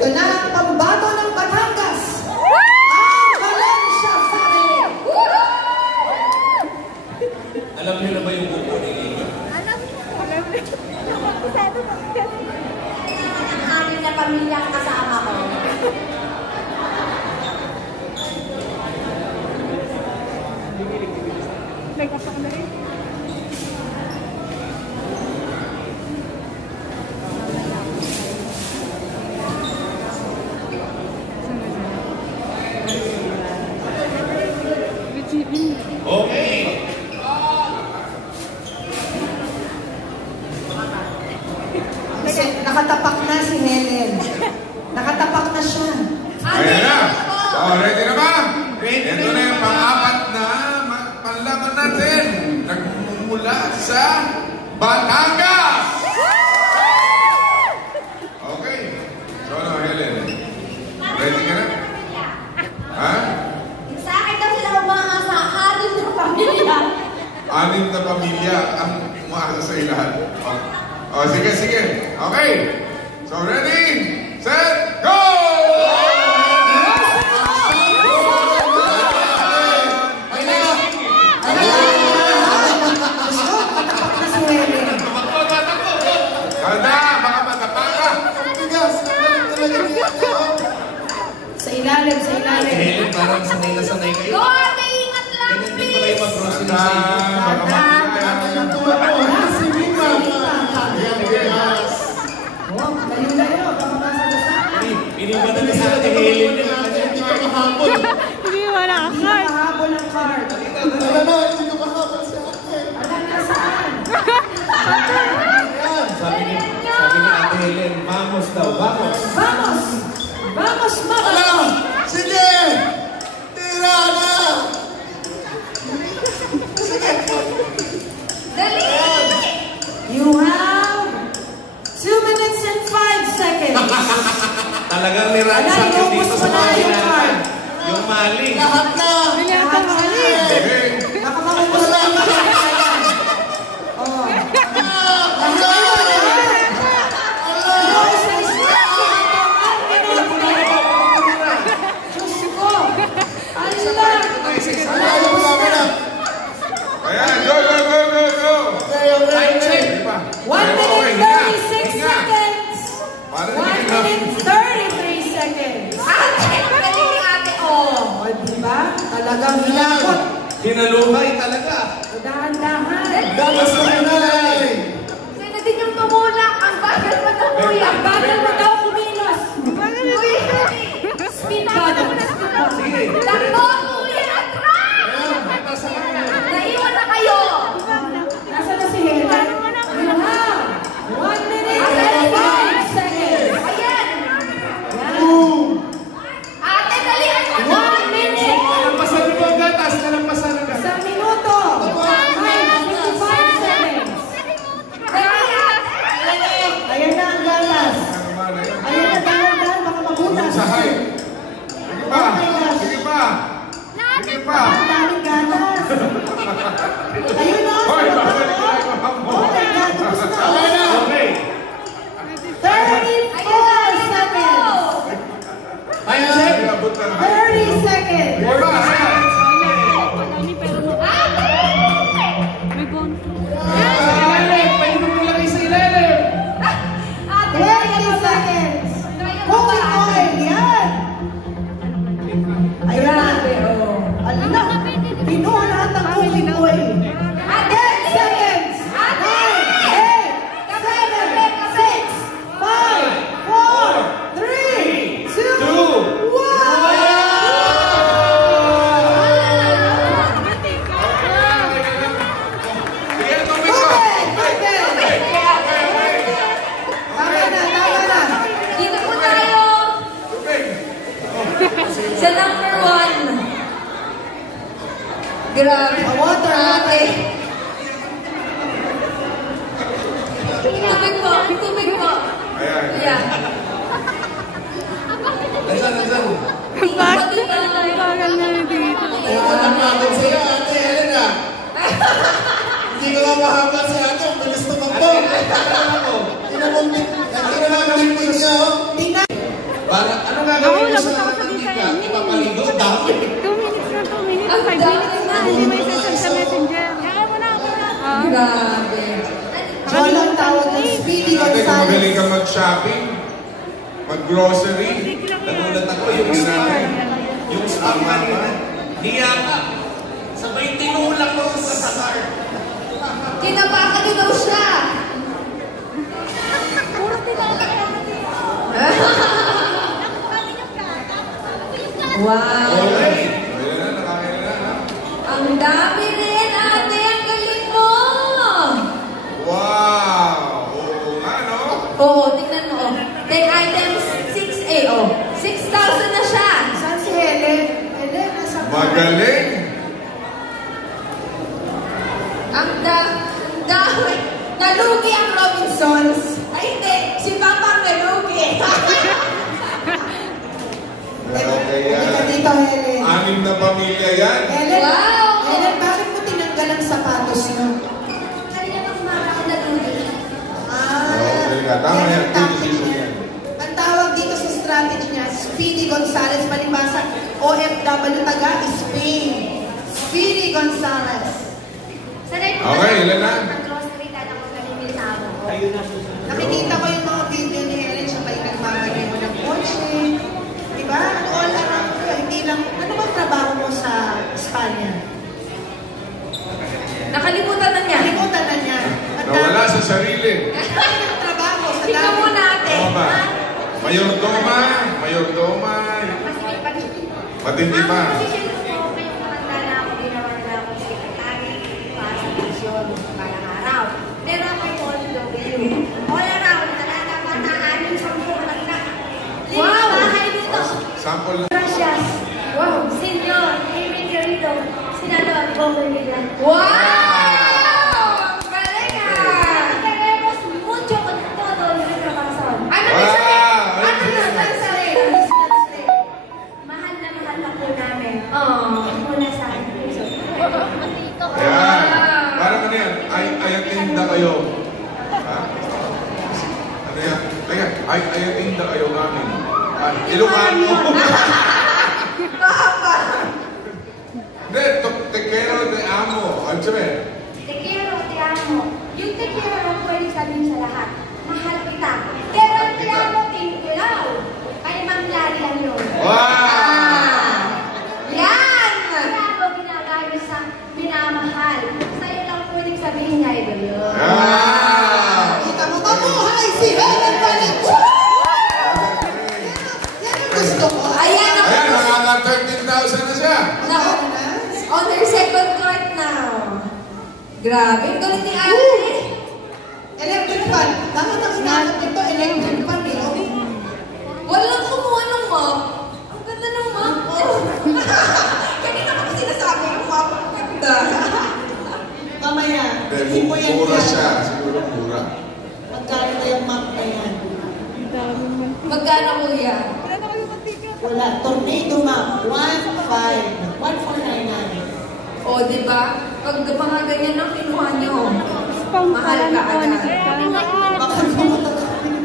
Ito na ang pambato ng Batangas. Ang Valencia family. Alam niyo na ba yung kukunin ninyo? Alam niyo. Ang amin na pamilya ang kasama ko. Nagpapak na rin. Okay. Nakatapak na si Helen. Nakatapak na siya. Ayan na. Oh, ready na ba? Ito na yung pang-apat na panlaban natin. Nagmumula sa Batangas. Okay. So, ano, Helen? Ready ka na? Ha? Sa akin daw sila umangasa, anim na pamilya. Anim na pamilya ang umaasa sa ilahan. Oh, sige, sige. Okay. So, ready, set, go! Ganda, baka matapaka. Sa ilalim, sa ilalim. Helen, parang sanay na sanay kayo. Go, ate, ingat lang, Ganyan din pala yung mag-grocery Ganda, sa inyo. baka matapaka. Layo-layo, baka masagasaan. Iniwanan na sa ating Helen yun. Hindi wala ang card. Mahabol ang card. Alam na saan? Sabi ni Ate Helen, vamos daw, vamos. Vamos! Vamos, vamos! Sige! Tira na! Dali! You have 2 minutes and 5 seconds. Talagang niransak yun dito sa mga yung card. yung maling. Lahat na! Lahat na. Nakamakuha na yung card. Oh. Ayan, go, go, go, go, go! 1 minute 36 seconds. 1 minute 33 seconds. Ate! Dali ni ate, oh! O, diba? Talagang hinakot. Hinaluhay talaga. Dahan-dahan. Damas na kanay! Sino din yung tumulak? Ang bagal mo daw, kuya. Ang bagal mo daw kumilos. Kuya! Speed up mo na. Sige. Takbo, kuya! Atras! Naiwan na kayo! Nasaan na si Helen? You have 1 minute and 5 seconds. Ayan! Ate, dalihan mo na! 1 minute. Nalampasan mo ang gatas, nalampasan ang gatas. Sa minuto. 55 seconds. Ayan na ang galas. Ayan na, dahan-dahan. Baka mabutas. Sahay. Sige pa, sige pa. Sige pa. Ang daming galas. Ayun na. Hoy, bakit ginagawa mo? Oh my God, tapos na. Okay. 34 seconds. Ayan, Chef. Abot na lang. 30 seconds. Sige pa, ayan. May bone. Sa ilalim, painom mo lang sa ilalim. 20 seconds. Cooking oil. Yan. Ayan. Alam na. Pinuha lahat ng cooking oil. 10 seconds. 9, 8, 7, 6, 5, 4, 3, 2, 1. Sige, tubig ko. Tama na, tama na. Dito po tayo! Tubig. Sa number 1. Grabe. Water, Ate. Tubig po. Tubig po. Ayan. Kuya. Nasaan, nasaan? Bakit? Bagal na rin dito. Walang pagod sa'yo, ate Helena. Hindi ko nga mahabat si ate. Ang bilis naman to. Tinamang din niya, oh. Tingnan. Para, ano gagawin mo Ako, sa labot ako sa mantika? design. Ipapaligo? Dami. 2 minutes na, 2 minutes. 5 minutes na. Hindi may session sa messenger. Ah. Grabe. John ang tawag ng Speedy Dati kung magaling Gonzales. ka mag-shopping, mag-grocery, Nagulat ako yung yung stock kanina. Hiya ka. Sabay tinulak mo sa sakar. Kinabakan niyo daw siya. Wow. okay. Ayun na, nakakailan na. Ang dami rin, ate. Ang galing mo. Wow! Oo nga, no? Oo, tingnan mo. 10 items, 6A. Oh, 6,000 na siya. Saan si Helen? Helen, nasa Magaling! Ang dami. Nalugi ang Robinsons. Ay, hindi. Si Papa ang nalugi. Grabe Halika yan. dito, Helen. 6 na pamilya yan. Helen, Wow! Helen, bakit mo tinanggal ang sapatos niyo? Kanina pang mama ako nalugi. Okay ka. Tama yan. Yan ang Good tactic decision niya. yan. Ang tawag dito sa strategy niya, Speedy Gonzales, palibasa, OFW taga Spain. Speedy Gonzales. Sanay po Okay, ilan na? Ang grocery dad ako nalimil na ako. Nakikita ko yung mga video ni Helen, siya pa yung nagmamagay mo ng kotse. Diba? All around ko. Hindi lang, ano ba trabaho mo sa Espanya? Nakalimutan na niya. Kalimutan na niya. Ang Nawala sa sarili. dami ng trabaho sa Tingnan dami. mo natin. Tama ba? Mayordoma. Matindi pa. Ang posisyon ko, kayong matanda na ako, ginawa nila ako secretary para sa pensyon balang araw. Pero ako'y OFW. All around, talaga bata, 6-10 anak. Wow! Bahay dito. Sample lang. Gracias. Wow. Senyor, Amy Querido, Senador Bongo. Wow! Ang galing ah! Queremos mucho con todo nuestro corazón. Ano Wow! yung ano yung translate? Mahal na mahal na po namin. Mula sa aking puso. Ayan. Parang ano yan? Ayatinda kayo. Ha? Ano yan? Teka, ayatinda kayo namin. Ilocano. Hindi, tekero de amo. Ano sabi? Te quiero, te amo. Yung te quiero lang pwede sabihin sa lahat. Mahal kita. Pero ang te amo, tingkulaw. Kay Ma'am Lali lang yun. Wow! Yan! Bravo, ginagamit sa minamahal. Sa'yo lang pwede sabihin niya, idol yun. Ah! Kita mo, mabuhay si Helen Valenzuela! Yan ang gusto ko. Ayan ang Ayan, nakaka 13,000 na siya. Now, on her second card now. Grabe, ang galing ni ate. Electric fan. Dapat ang hinanap nito, electric fan. Walang kumuha ng map. Ang ganda ng map. Oh. Kanina ko sinasabi ang map. Ang ganda. Mamaya, hindi mo yan Mura yan. siya. Siguro mura. Magkano na yung map na yan? Magkano kuya? Wala. Tornado map. 1,499. O, di ba? Pag mga ganyan lang kinuha nyo, mahal ka agad. Baka pumunta na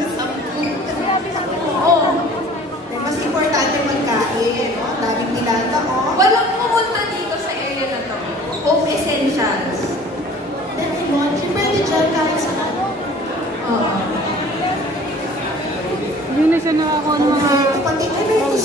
sa Oo. mas importante magkain. No? Daming nilata. Oh. Walang pumunta dito sa area na to. Home Essentials. Pwede dyan kahit saan. Oo. Hindi na siya nakakuha ng mga Pati ano yung